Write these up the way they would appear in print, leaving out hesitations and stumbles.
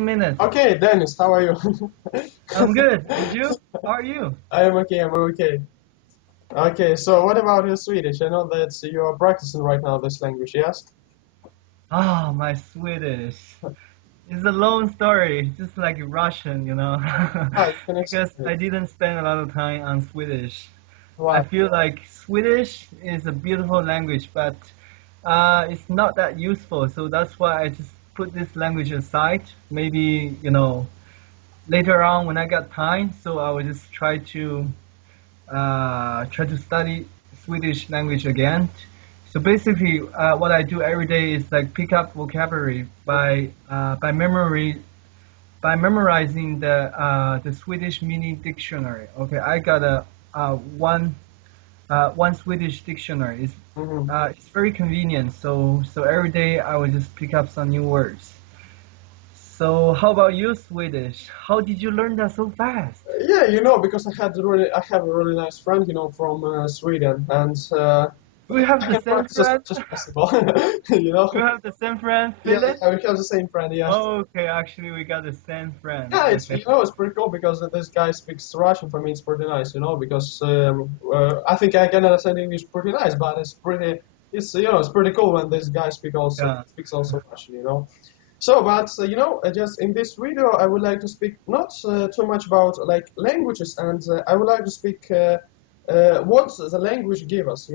Minutes. Okay, Dennis, how are you? I'm good. And you? How are you? I am okay, I'm okay. Okay, so what about your Swedish? I know that you are practicing right now this language, yes? Ah, my Swedish. It's a long story, just like Russian, Ah, you can because explain I it. didn't spend a lot of time on Swedish. I Why? feel like Swedish is a beautiful language, but it's not that useful. So that's why I just put this language aside. Maybe, later on when I got time, so I will just try to study Swedish language again. So basically, what I do every day is like pick up vocabulary by memorizing the Swedish mini dictionary. Okay, I got a one Swedish dictionary. Hmm. It's very convenient. So every day I will just pick up some new words. So how about you, Swedish? How did you learn that so fast? Yeah, because I have a really nice friend, from Sweden, and Do we have I the can same practice as friend? much as possible. You know? Do we have the same friend, Yeah, Philip? yeah, we have the same friend, yes. Oh, okay, actually we got the same friend. Yeah, Okay. it's pretty cool because this guy speaks Russian. For me, it's pretty nice, because I think I can understand English pretty nice, but it's pretty cool when this guy Yeah. speaks also Russian. So, but just in this video, I would like to speak not too much about like languages, and I would like to speak what the language give us.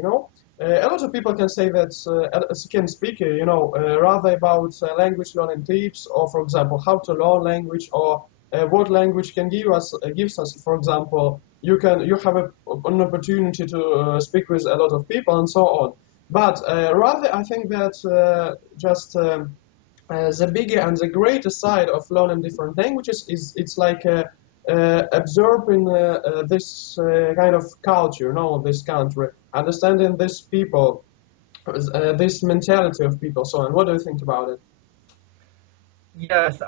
A lot of people can say that can speak, rather about language learning tips, or for example, how to learn language, or what language can gives us. For example, you have an opportunity to speak with a lot of people and so on. But rather, I think that just the bigger and the greater side of learning different languages is it's like absorbing this kind of culture, this country, understanding this people, this mentality of people. So, and what do you think about it? Yes,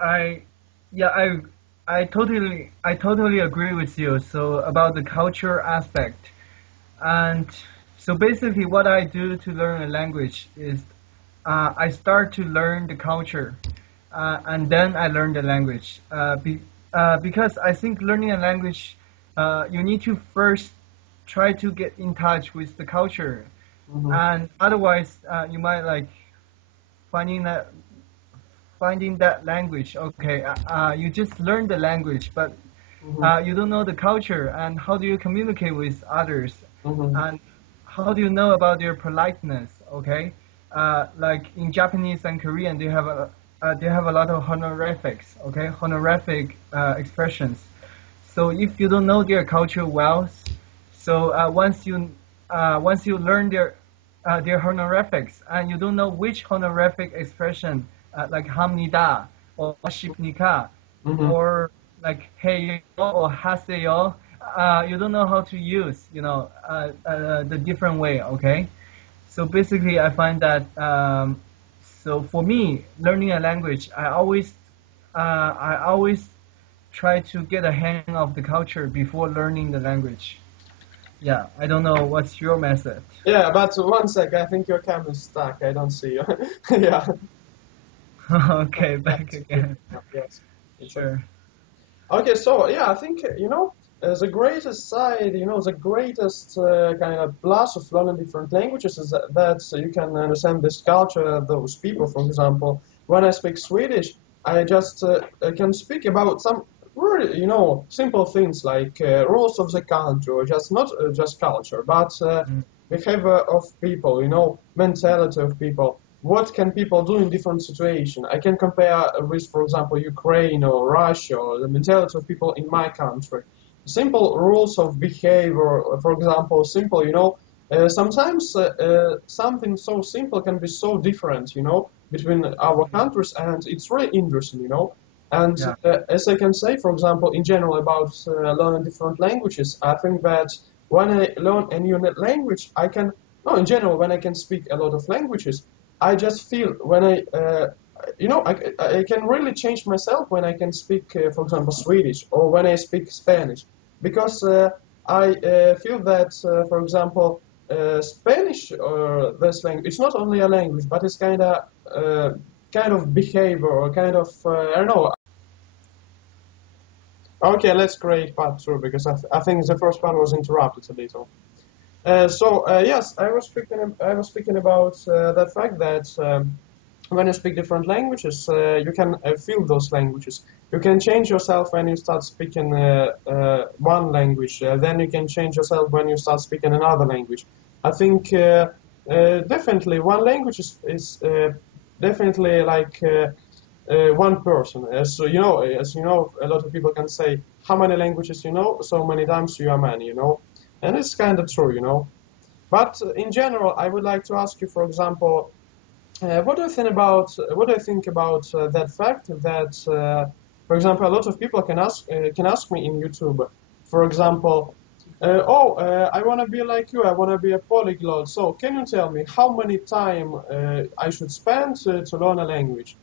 yeah, I totally agree with you. So about the culture aspect, and so basically, what I do to learn a language is I start to learn the culture, and then I learn the language. Because I think learning a language, you need to first try to get in touch with the culture, Hmm. and otherwise, you might like finding that finding that language. Okay, you just learn the language, but Hmm. you don't know the culture and how do you communicate with others, Hmm. and how do you know about their politeness? Okay, like in Japanese and Korean, they have a lot of honorifics. Okay, honorific expressions. So if you don't know their culture well, so once you learn their honorifics and you don't know which honorific expression like hamnida or shipnika Hmm. or like hey or haseyo, you don't know how to use the different way. Okay, so basically I find that so for me learning a language I always try to get a hang of the culture before learning the language. Yeah, I don't know what's your method. Yeah, but one sec, I think your camera is stuck. I don't see you. Yeah, Okay, yeah, back it's okay. again. Yes, it's okay. Sure. Okay, so yeah, I think the greatest side, the greatest kind of plus of learning different languages is that so you can understand this culture, those people. For example, when I speak Swedish, I just can speak about some really, simple things like rules of the country, or just not just culture, but Mm. behavior of people, mentality of people. What can people do in different situations? I can compare with, for example, Ukraine or Russia, or the mentality of people in my country. Simple rules of behavior, for example, simple, sometimes something so simple can be so different, between our countries, and it's really interesting. And Yeah. as I can say, for example, in general about learning different languages, I think that when I learn a new language, I can, no, in general, when I can speak a lot of languages, I just feel when I can really change myself when I can speak, for example, Swedish, or when I speak Spanish, because I feel that, for example, Spanish or this language, it's not only a language, but it's kind of behavior, or kind of, I don't know. Okay, let's create part two because I think the first part was interrupted a little. Yes, I was speaking about that fact that when you speak different languages, you can feel those languages. You can change yourself when you start speaking one language. Then you can change yourself when you start speaking another language. I think definitely one language is definitely like one person. As you know, a lot of people can say how many languages you know, so many times you are man. You know, and it's kind of true. You know. But in general, I would like to ask you, for example, what do you think about that fact that, for example, a lot of people can ask me in YouTube, for example, I want to be like you, I want to be a polyglot. So can you tell me how many time I should spend to learn a language?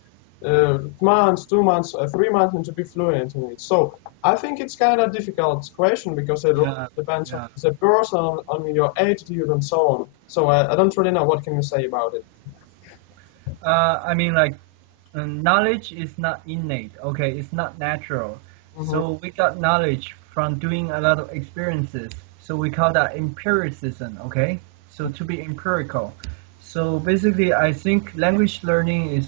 Months, 2 months, 3 months, and to be fluent in it. So I think it's kind of difficult question because it Yeah, depends on yeah. the person, on your attitude, and so on. So I don't really know what can you say about it. I mean, like, knowledge is not innate, okay? It's not natural. Hmm. So we got knowledge from doing a lot of experiences. So we call that empiricism, okay? So to be empirical. So basically, I think language learning is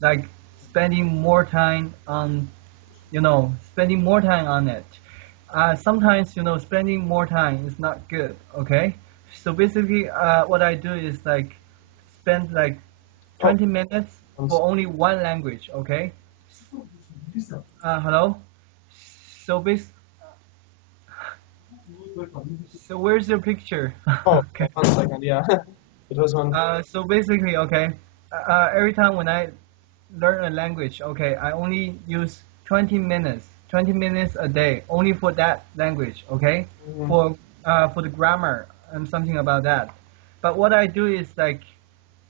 like spending more time on, spending more time on it. Sometimes, spending more time is not good, okay? So basically, what I do is like spend like Oh, 20 minutes for only one language, okay? Hello? So so where's your picture? oh, Okay. 1 second. Yeah, it was one. So basically, okay, every time when I learn a language, okay, I only use 20 minutes a day, only for that language, okay, Hmm. for the grammar and something about that. But what I do is like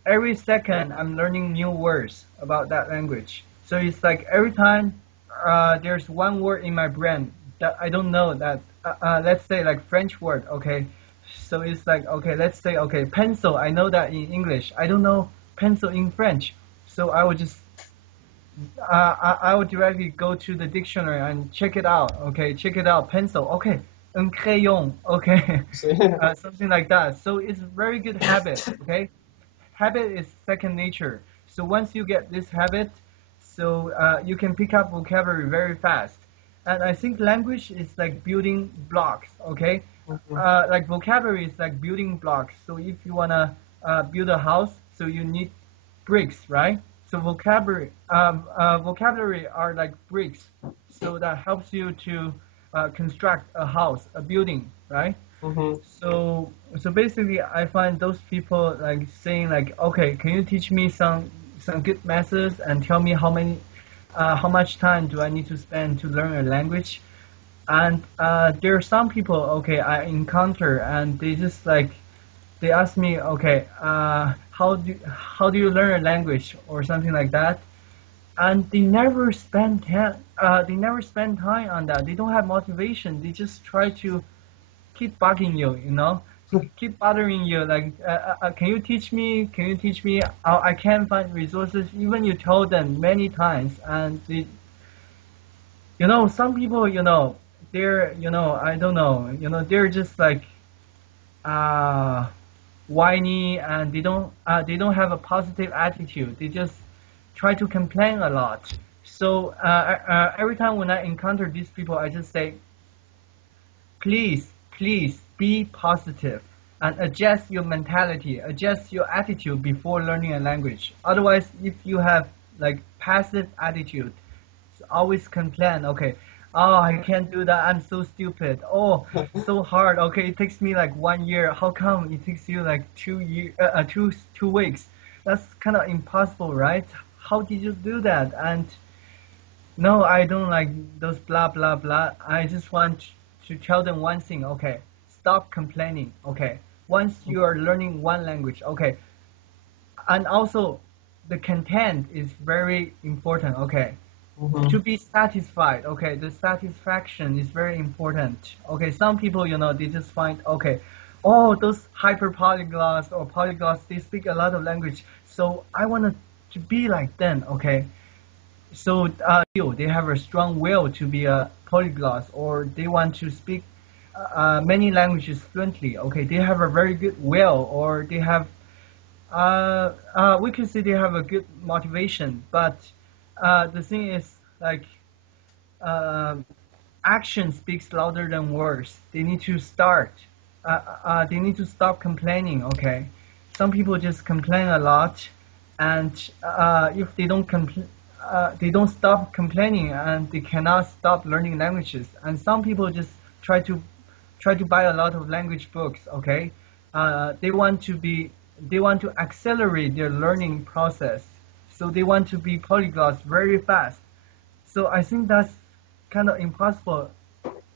every second I'm learning new words about that language. So it's like every time there's one word in my brain that I don't know that let's say like French word, okay. So it's like okay, let's say okay, pencil. I know that in English. I don't know pencil in French. So I would just I would directly go to the dictionary and check it out. Okay, check it out. Pencil. Okay, un crayon. Okay, See, something like that. So it's very good habit. Okay, habit is second nature. So once you get this habit, so you can pick up vocabulary very fast. And I think language is like building blocks. Okay, hmm, like vocabulary is like building blocks. So if you wanna build a house, so you need bricks, right? So vocabulary are like bricks. So that helps you to construct a house, a building, right? hmm. So basically, I find those people like saying like, okay, can you teach me some good methods and tell me how much time do I need to spend to learn a language? And there are some people, okay, I encounter and they just like they ask me, okay, how do you learn a language or something like that? And they never spend time on that. They don't have motivation. They just try to keep bugging you, keep bothering you. Like, can you teach me? Can you teach me? I can't find resources. Even you told them many times, and some people, they're, I don't know, they're just like uh, whiny, and they don't have a positive attitude. They just try to complain a lot. So every time when I encounter these people, I just say, please be positive and adjust your mentality, adjust your attitude before learning a language. Otherwise, if you have like passive attitude, always complain, okay, oh, I can't do that, I'm so stupid, oh, so hard, okay, it takes me like 1 year, how come it takes you like 2 weeks? That's kind of impossible, right? How did you do that? And no, I don't like those blah blah blah. I just want to tell them one thing. Okay, stop complaining. Okay, once you are learning one language. Okay, and also the content is very important. Okay, Hmm. to be satisfied. Okay, the satisfaction is very important. Okay, some people, they just find okay, oh, those hyper polyglots or polyglots, they speak a lot of language. So I want to be like them. Okay, they have a strong will to be a polyglot, or they want to speak many languages fluently. Okay, they have a very good will, or they have we can say they have a good motivation. But the thing is, like, uh, action speaks louder than words. They need to start. They need to stop complaining. Okay, some people just complain a lot, and if they don't stop complaining, and they cannot stop learning languages. And some people just try to buy a lot of language books. Okay, they want to be they want to accelerate their learning process, so they want to be polyglots very fast. So I think that's kind of impossible.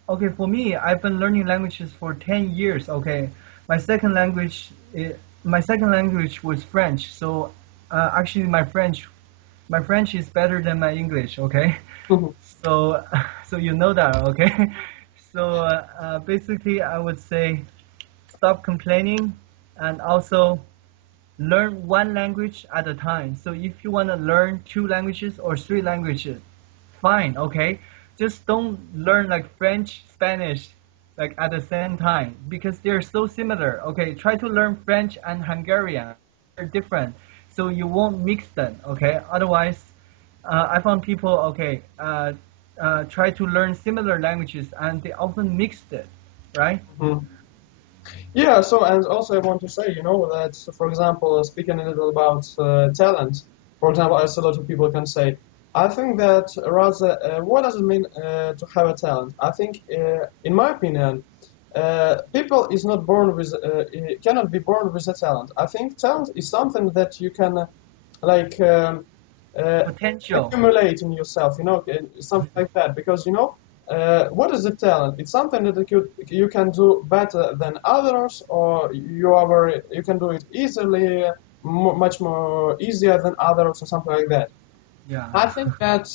Okay, for me, I've been learning languages for 10 years. Okay, my second language, my second language was French. So actually, my French is better than my English. Okay, Mhm. so so you know that. Okay, so basically, I would say stop complaining, and also learn one language at a time. So if you want to learn two languages or three languages, fine, okay. Just don't learn like French, Spanish, like at the same time, because they're so similar. Okay, try to learn French and Hungarian. They're different, so you won't mix them. Okay, otherwise, I found people try to learn similar languages and they often mixed it, right? Mhm. Yeah, so and also I want to say, that for example, speaking a little about talent, for example, as a lot of people can say, I think that rather, what does it mean to have a talent? I think, in my opinion, people is not born with, cannot be born with a talent. I think talent is something that you can, like, Potential. accumulate in yourself, something like that. Because what is the talent? It's something that you can do better than others, or you can do it easily, much more easier than others, or something like that. Yeah. I think that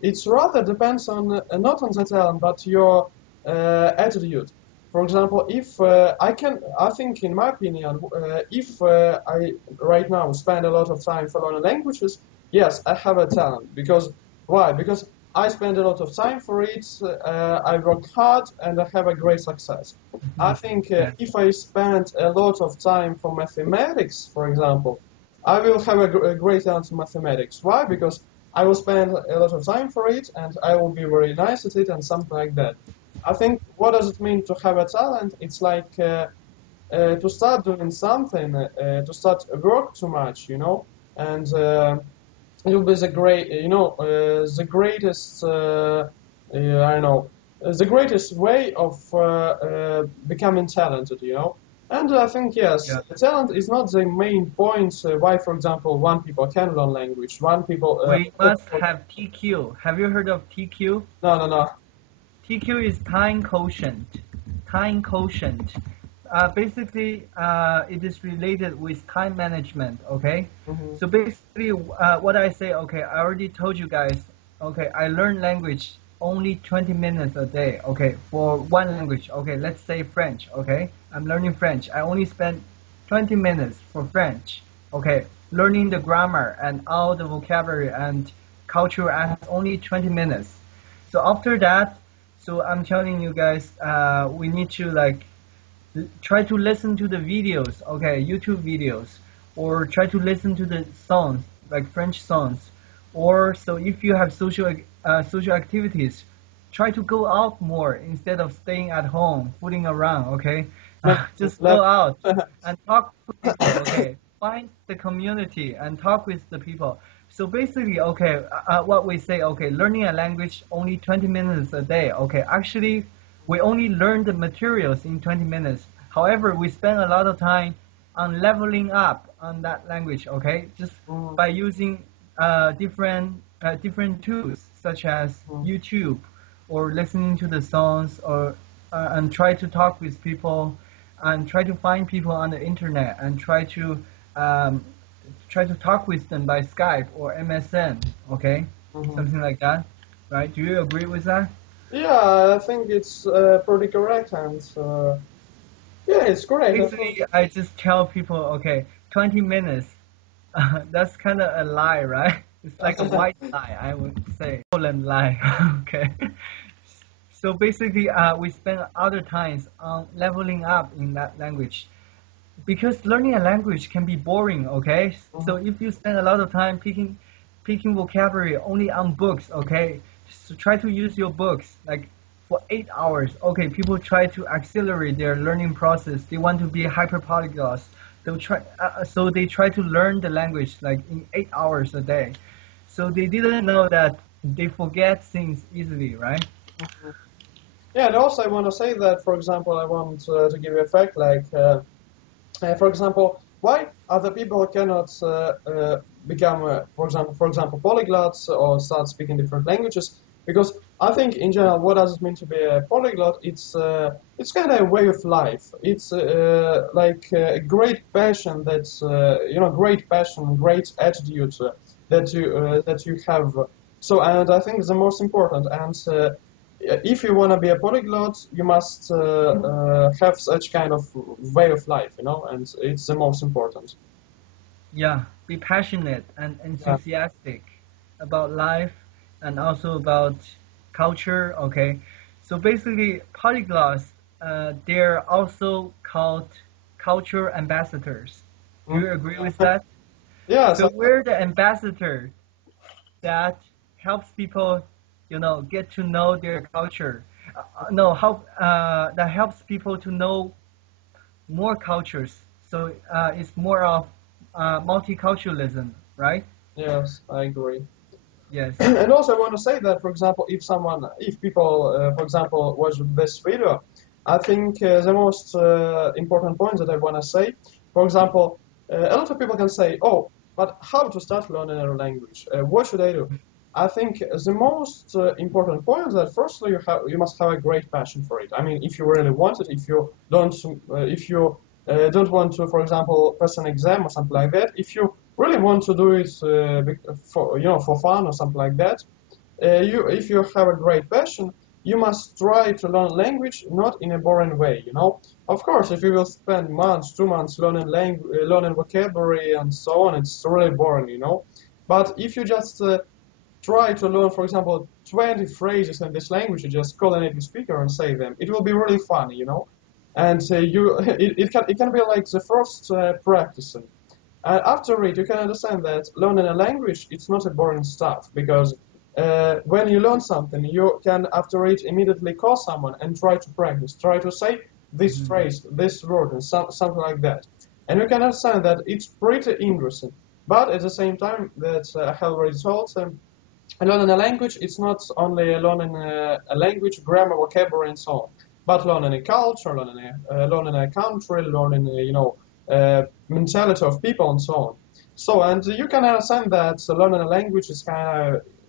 it's rather depends on not on the talent, but your attitude. For example, if I think, in my opinion, if I right now spend a lot of time for learning languages, yes, I have a talent. Because why? Because I spend a lot of time for it. I work hard, and I have a great success. I Mhm. think Yeah. if I spend a lot of time for mathematics, for example, I will have a great talent in mathematics. Why? Because I will spend a lot of time for it, and I will be very nice at it, and something like that. I think, what does it mean to have a talent? It's like to start doing something, to start work too much, and you'll be the greatest, I don't know, the greatest way of becoming talented, And I think, yes, Yeah. the talent is not the main point why, for example, one people can learn language, one people, We other must people, have TQ. Have you heard of TQ? no, no, no. TQ is time quotient. Time quotient. Basically, it is related with time management. Okay. Hmm. So basically, what I say, okay, I already told you guys. Okay, I learn language only 20 minutes a day. Okay, for one language. Okay, let's say French. Okay, I'm learning French. I only spend 20 minutes for French. Okay, learning the grammar and all the vocabulary and culture as only 20 minutes. So after that, so I'm telling you guys, we need to like try to listen to the videos, okay, YouTube videos, or try to listen to the songs, like French songs, or so if you have social activities, try to go out more instead of staying at home, fooling around, okay? Just go out and talk to people, okay? Find the community and talk with the people. So basically, okay, what we say, okay, learning a language only 20 minutes a day, okay? Actually, we only learn the materials in 20 minutes. However, we spend a lot of time on leveling up on that language, okay? Just Mhm. by using different tools such as Mhm. YouTube or listening to the songs or and try to talk with people and try to find people on the internet and um, try to talk with them by Skype or MSN, okay? Mhm. Something like that, right? Do you agree with that? Yeah, I think it's pretty correct, and yeah, it's correct. I think. Basically, I just tell people, okay, 20 minutes. That's kind of a lie, right? It's like a white lie, I would say. Stolen lie. Okay. So basically, we spend other times on leveling up in that language because learning a language can be boring. Okay. So Mhm. if you spend a lot of time picking vocabulary only on books, okay, so try to use your books like for 8 hours. Okay, people try to accelerate their learning process. They want to be hyper polyglots. So they try to learn the language like in 8 hours a day. So they didn't know that they forget things easily, right? Yeah, and also I want to say that, for example, I want to give you a fact like, for example, why other people cannot become, for example, polyglots or start speaking different languages? Because I think in general, what does it mean to be a polyglot? It's kind of a way of life. It's like a great passion that's great passion, great attitude that you have. So, and I think the most important and if you want to be a polyglot, you must have such kind of way of life, and it's the most important. Yeah, be passionate and Yeah. enthusiastic about life and also about culture. Okay, so basically, polyglots, they're also called culture ambassadors. Do Mhm. you agree with that? Yeah. So So, we're the ambassador that helps people, get to know their culture. No, help that helps people to know more cultures. So it's more of multiculturalism, right? yes, I agree. Yes. And also, I want to say that, for example, if people, for example, watch this video, I think the most important point that I want to say, for example, a lot of people can say, oh, but how to start learning a language? What should I do? I think the most important point is that firstly you must have a great passion for it. I mean, if you really want it, if you don't want to, for example, pass an exam or something like that, if you really want to do it for fun or something like that, if you have a great passion, you must try to learn language not in a boring way. Of course, if you will spend months, 2 months learning vocabulary and so on, it's really boring. But if you just try to learn, for example, 20 phrases in this language, you just call a native speaker and say them. It will be really fun. And it can be like the first practicing. And after it, you can understand that learning a language, it's not a boring stuff because when you learn something, you can after it immediately call someone and try to practice, try to say this Mhm. phrase, this word, and something like that. And you can understand that it's pretty interesting. But at the same time, that I have already told, learning a language, it's not only learning a language, grammar, vocabulary, and so on, but learning a culture, learning a country, learning, mentality of people, and so on. So, and you can understand that learning a language is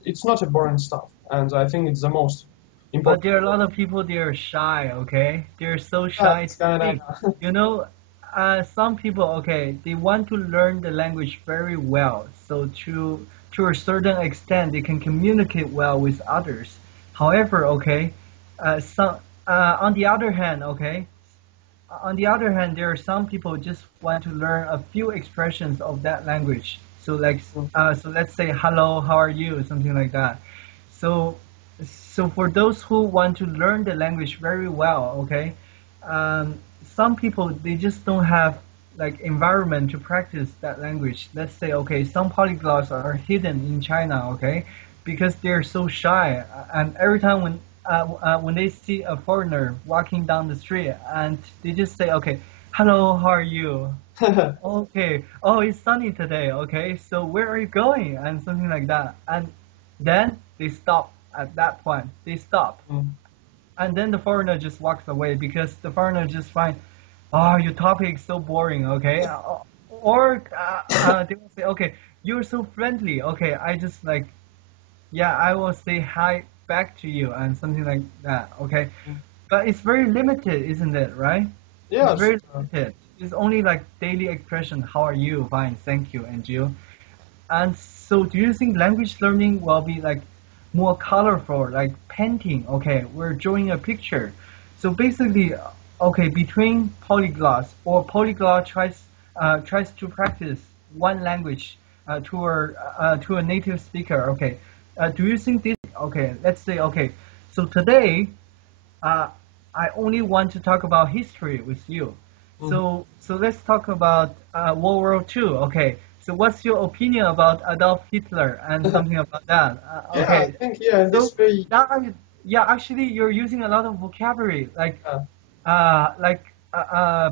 it's not a boring stuff, and I think it's the most But important. there are a lot of people, they're shy, okay? They're so Yeah, shy it's to kind speak. of, You know, some people, okay, they want to learn the language very well. So to a certain extent, they can communicate well with others. However, okay, some on the other hand, okay, there are some people just want to learn a few expressions of that language. So like, so let's say hello, how are you, something like that. So, so for those who want to learn the language very well, okay, some people they just don't have like environment to practice that language. Let's say, okay, some polyglots are hidden in China, okay, because they're so shy, and every time when they see a foreigner walking down the street, and they just say, okay, hello, how are you? Okay, oh, it's sunny today. Okay, so where are you going? And something like that. And then they stop at that point. They stop. And then the foreigner just walks away because the foreigner just find, oh, your topic is so boring. Okay, or they will say, okay, you're so friendly. Okay, I just like, yeah, I will say hi back to you and something like that. Okay, but it's very limited, isn't it? Right? It's yes. very limited. It's only like daily expression. How are you? Fine, thank you, and you. And so, do you think language learning will be like more colorful, like painting? Okay, we're drawing a picture. So basically, okay, between polyglots or polyglot tries to practice one language, to a native speaker. Okay, do you think this? Okay, let's say okay. So today, uh, I only want to talk about history with you. Mhm. So let's talk about World War II. Okay. So what's your opinion about Adolf Hitler and something about that? Yeah, I Okay. think yeah, in So this way, that yeah, actually you're using a lot of vocabulary like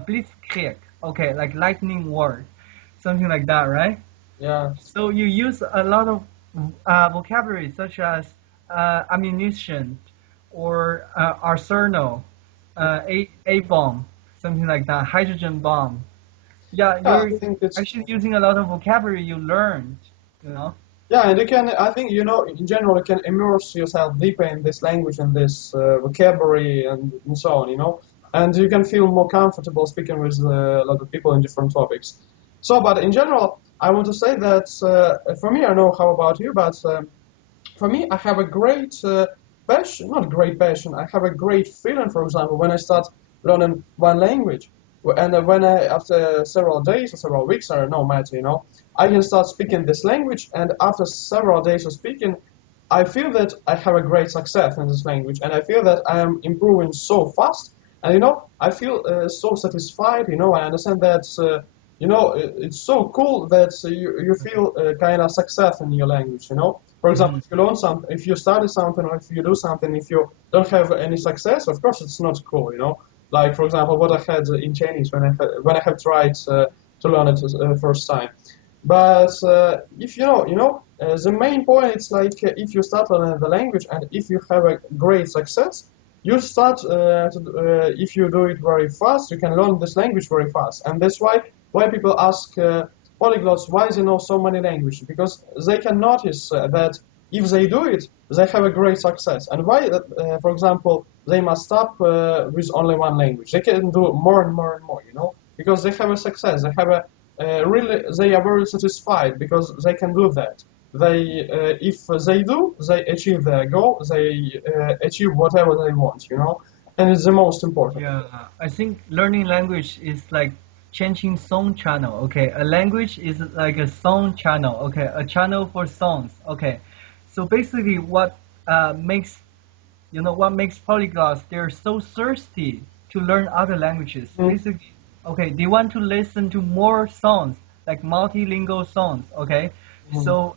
blitzkrieg. Okay, like lightning word, something like that, right? yeah, So you use a lot of vocabulary such as ammunition or arsenal, a bomb, something like that, hydrogen bomb. Yeah, yeah, you're I think it's actually using a lot of vocabulary you learned, you know? yeah, and you can. I think you know, in general, you can immerse yourself deeper in this language and this vocabulary and so on. You know, and you can feel more comfortable speaking with a lot of people in different topics. So, but in general, I want to say that for me, I don't know how about you, but for me, I have a great passion, not great passion, I have a great feeling, for example, when I start learning one language. And when I, after several days or several weeks, or no matter, you know, I can start speaking this language. And after several days of speaking, I feel that I have a great success in this language. And I feel that I am improving so fast. And, you know, I feel so satisfied. You know, I understand that, you know, it's so cool that you feel kind of success in your language, you know. For example, Hmm. if you learn something, if you study something, or if you do something, if you don't have any success, of course it's not cool, you know. Like for example, what I had in Chinese when I have tried to learn it first time. But if the main point is like if you start learning the language and if you have a great success, you start if you do it very fast, you can learn this language very fast, and that's why people ask polyglots why they know so many languages, because they can notice that if they do it, they have a great success. And why, for example, they must stop with only one language? They can do more and more and more, you know, because they have a success. They have a really, they are very satisfied because they can do that. They, if they do, they achieve their goal. They achieve whatever they want, you know, and it's the most important. Yeah, I think learning language is like changing song channel. Okay, a language is like a song channel. Okay, a channel for songs. Okay, so basically, makes what makes polyglots? They're so thirsty to learn other languages. Mm-hmm. Basically, okay, they want to listen to more songs, like multilingual songs. Okay, so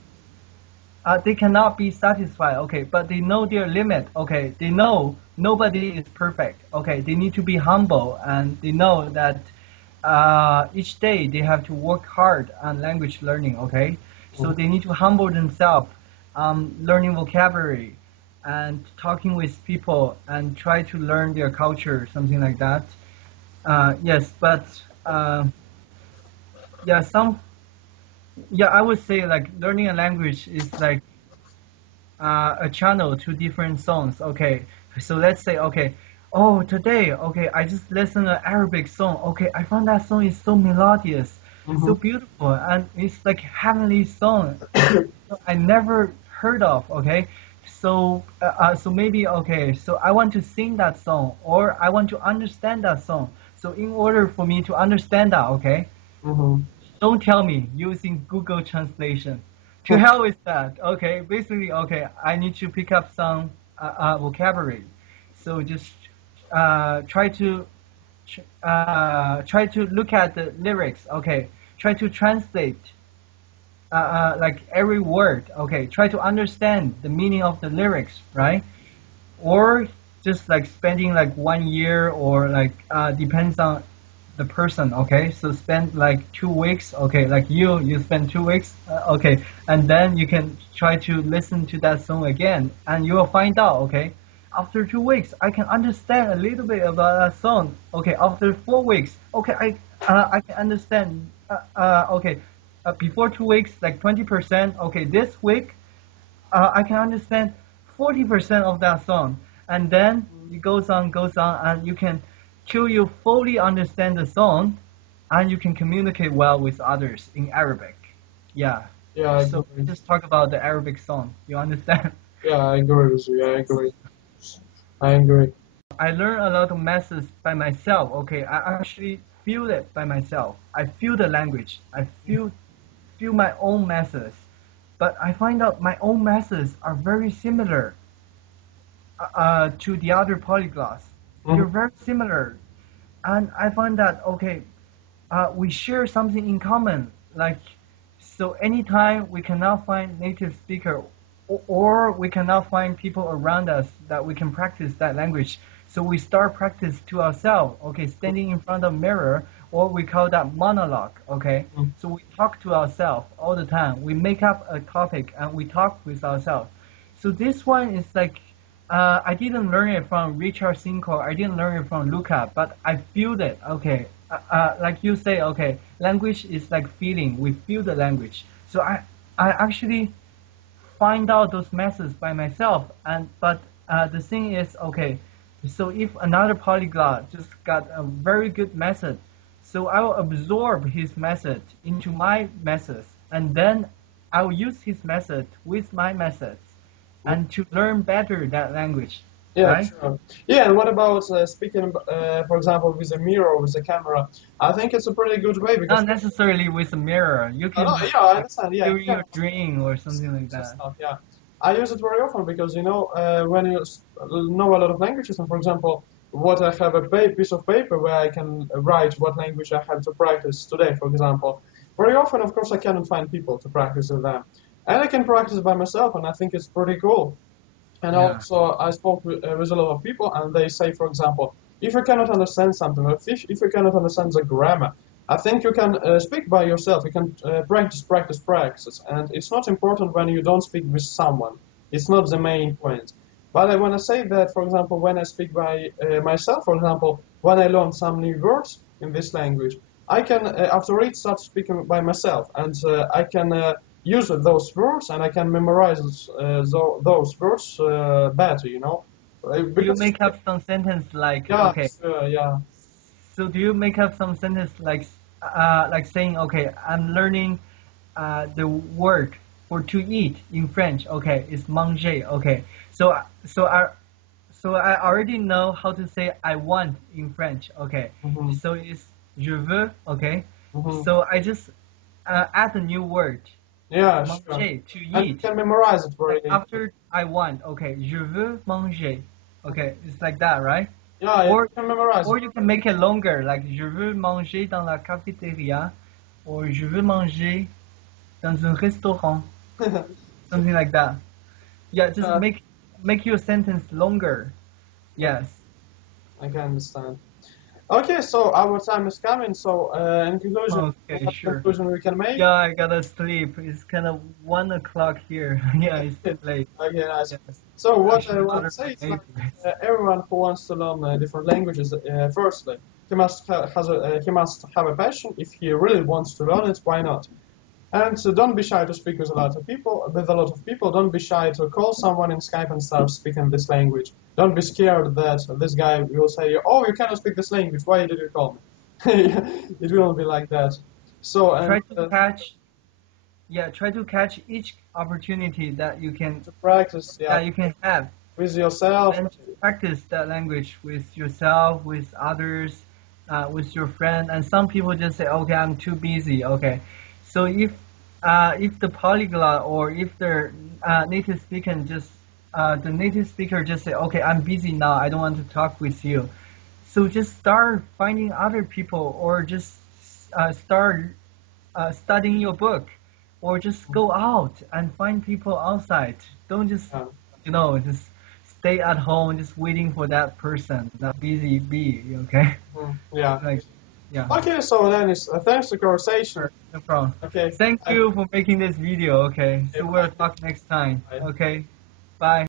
they cannot be satisfied, okay, but they know their limit, okay, they know nobody is perfect, okay, they need to be humble and they know that each day they have to work hard on language learning, okay, so they need to humble themselves, learning vocabulary and talking with people and try to learn their culture, something like that. Yes, but uh, yeah, I would say like learning a language is like a channel to different songs. Okay, so let's say okay, oh today okay I just listened to Arabic song. Okay, I found that song is so melodious, Mm-hmm. so beautiful, and it's like heavenly song. I never heard of. Okay, so maybe okay, so I want to sing that song or I want to understand that song. So in order for me to understand that, okay, Mm-hmm. don't tell me using Google Translation. To hell with that. Okay, basically, okay, I need to pick up some vocabulary. So just try to try to look at the lyrics. Okay, try to translate like every word. Okay, try to understand the meaning of the lyrics, right? Or just like spending like 1 year or like depends on the person, okay, so spend like 2 weeks, okay, like you spend 2 weeks, okay, and then you can try to listen to that song again and you will find out, okay, after 2 weeks I can understand a little bit about that song, okay, after 4 weeks, okay, I can understand okay, before 2 weeks like 20%, okay, this week I can understand 40% of that song, and then it goes on, and you can, till you fully understand the song, and you can communicate well with others in Arabic. Yeah. Yeah, I So agree. just talk about the Arabic song. You understand? Yeah, I agree with you. I agree. I agree. I learn a lot of methods by myself. Okay, I actually feel it by myself. I feel the language. I feel build my own methods. But I find out my own methods are very similar to the other polyglots. They're very similar. And I find that, okay, we share something in common. Like, so anytime we cannot find native speaker or we cannot find people around us that we can practice that language, so we start practice to ourselves, okay, standing in front of mirror, or we call that monologue, okay? So we talk to ourselves all the time. We make up a topic and we talk with ourselves. So this one is like, I didn't learn it from Richard Cinco, I didn't learn it from Luca, but I feel it, okay? Like you say, okay, language is like feeling, we feel the language. So I actually find out those methods by myself, but the thing is, okay, so if another polyglot just got a very good method, so I will absorb his method into my methods, and then I will use his method with my methods, and to learn better that language, Yeah, right? sure. Yeah, and what about speaking, for example, with a mirror or with a camera? I think it's a pretty good way because Not necessarily with a mirror. You no, can yeah, I understand. Yeah, you during can your dream or something like just that. stuff. Yeah, I use it very often because when you know a lot of languages, and for example, what I have a piece of paper where I can write what language I have to practice today, for example. Very often, of course, I cannot find people to practice with them, and I can practice by myself, and I think it's pretty cool. And Yeah. also, I spoke with a lot of people, and they say, for example, if you cannot understand something, or if you cannot understand the grammar, I think you can speak by yourself. You can practice, and it's not important when you don't speak with someone. It's not the main point. But I want to say that, for example, when I speak by myself, for example, when I learn some new words in this language, I can, after it, start speaking by myself, and I can use those words and I can memorize those words better, Do you because make up some sentence like, yeah, okay, sure, yeah, so do you make up some sentence like saying, okay, I'm learning the word for to eat in French. Okay, it's manger. Okay, so I already know how to say I want in French. Okay, mm-hmm, so it's je veux. Okay, mm-hmm. so I just add a new word, Yeah, sure, manger, to and you eat. can memorize it very Like easily. after I want. Okay, je veux manger. Okay, it's like that, right? Yeah, yeah, you Or can memorize it. or you can make it longer, like je veux manger dans la cafétéria, or je veux manger dans un restaurant, something like that. Yeah, just Yeah, make your sentence longer. yeah, Yes. I can understand. Okay, so our time is coming. So in conclusion, Okay, what sure. conclusion we can make? Yeah, I gotta sleep. It's kind of 1 o'clock here. Yeah, it's too late. Okay, nice. Yes. So I what I should want to order say my is like neighbors. everyone who wants to learn different languages, firstly, he must have a passion. If he really wants to learn it, why not? And don't be shy to speak with a lot of people. With a lot of people, don't be shy to call someone in Skype and start speaking this language. Don't be scared that this guy will say, "Oh, you cannot speak this language. Why did you call me?" It will be like that. So and Try to catch. Yeah, try to catch each opportunity to practice, yeah, that you can have, with yourself. and practice that language with yourself, with others, with your friend. And some people just say, okay, I'm too busy. Okay, so if the polyglot or if the native speaker just say, okay, I'm busy now, I don't want to talk with you. So just start finding other people, or just start studying your book, or just go out and find people outside. Don't just, Yeah. just stay at home, just waiting for that person, that busy bee. Okay, Yeah. like, yeah, Okay, so then it's thanks to conversation. sure, no problem. Okay. Thank I, you for making this video. Okay, okay, so we'll bye. talk next time. Bye. Okay, bye.